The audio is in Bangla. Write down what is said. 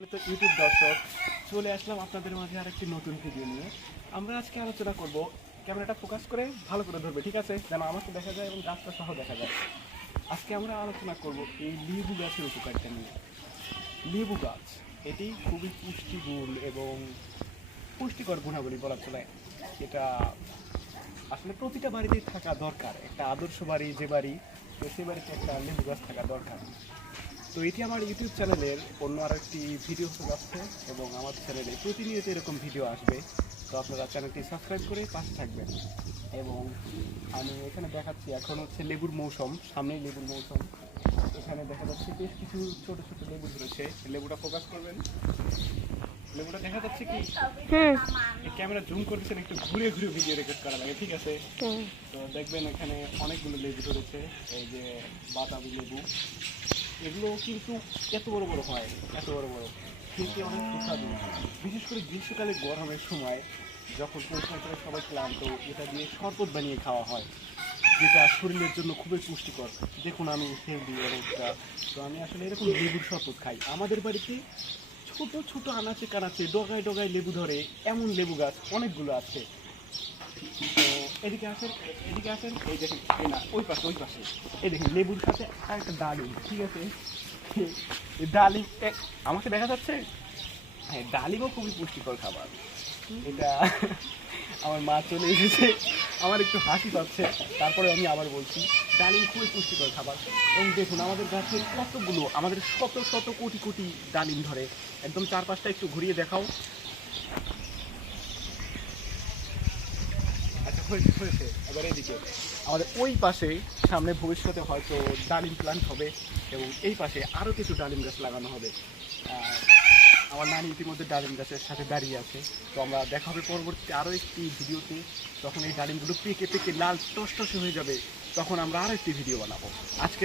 তো ইউটিউব দর্শক চলে আসলাম আপনাদের মাঝে আরেকটি নতুন ভিডিও নিয়ে। আমরা আজকে আলোচনা করব, ক্যামেরাটা ফোকাস করে ভালো করে ধরবে, ঠিক আছে, যেন আমাকে দেখা যায় এবং গাছটা সহ দেখা যায়। আজকে আমরা আলোচনা করব এই লেবু গাছের উপকারিতা নিয়ে। লেবু গাছ এটি খুবই পুষ্টিগুণ এবং পুষ্টিকর গুণাবলী বলা চলে। এটা আসলে প্রতিটা বাড়িতেই থাকা দরকার। একটা আদর্শ বাড়ি যে বাড়ি, তো সেই বাড়িতে একটা লেবু গাছ থাকা দরকার। তো এটি আমার ইউটিউব চ্যানেলের অন্য আরেকটি ভিডিও হতে যাচ্ছে এবং আমার চ্যানেলে প্রতিনিয়ত এরকম ভিডিও আসবে। তো আপনারা চ্যানেলটি সাবস্ক্রাইব করে পাশে থাকবেন। এবং আমি এখানে দেখাচ্ছি, এখন হচ্ছে লেবুর মৌসুম, সামনেই লেবুর মৌসুম। এখানে দেখা যাচ্ছে বেশ কিছু ছোট ছোট লেবু ধরেছে। লেবুটা ফোকাস করবেন, লেবুটা দেখা যাচ্ছে কি? এই ক্যামেরা জুম করতেছেন, একটু ঘুরে ঘুরে ভিডিও রেকর্ড করা লাগে, ঠিক আছে? তো দেখবেন এখানে অনেকগুলো লেবু ধরেছে, এই যে বাতাবি লেবু। এগুলো কিন্তু এত বড় বড় হয়, এত বড় বড়, খেতে অনেক সুস্বাদু। বিশেষ করে গ্রীষ্মকালে গরমের সময় যখন পরিষ্কার করে সবাই ক্লান্ত, এটা দিয়ে শরবত বানিয়ে খাওয়া হয়, যেটা শরীরের জন্য খুবই পুষ্টিকর। দেখুন আমি হেলদি অনেকটা। তো আমি আসলে এরকম লেবুর শরবত খাই। আমাদের বাড়িতে ছোট ছোট আনাচে কানাচে ডগায় ডগায় লেবু ধরে এমন লেবু গাছ অনেকগুলো আছে। তো এদিকে আসেন, এদিকে আসেন, এই দেখেন, এই না ওই পাশে, ওই পাশে এই দেখেন লেবুর সাথে আর একটা ডালিম, ঠিক আছে? এই ডালিম আমাকে দেখা যাচ্ছে। হ্যাঁ, ডালিমও খুবই পুষ্টিকর খাবার। এটা আমার মা চলে এসেছে, আমার একটু হাসি পাচ্ছে, তারপরে আমি আবার বলছি, ডালিম খুবই পুষ্টিকর খাবার। এবং দেখুন আমাদের গাছে কতগুলো, আমাদের শত শত কোটি কোটি ডালিম ধরে। একদম চারপাশটা একটু ঘুরিয়ে দেখাও। আচ্ছা, হয়েছে হয়েছে। এবার এদিকে আমাদের ওই পাশে সামনে ভবিষ্যতে হয়তো ডালিম প্লান্ট হবে এবং এই পাশে আরও কিছু ডালিম গাছ লাগানো হবে। আমার নানি ইতিমধ্যে ডালিম গাছের সাথে দাঁড়িয়ে আছে। তো আমরা দেখা হবে পরবর্তী আরও একটি ভিডিওতে। তখন এই ডালিমগুলো পেকে পেকে লাল টসটসে হয়ে যাবে, তখন আমরা আরও একটি ভিডিও বানাবো। আজকে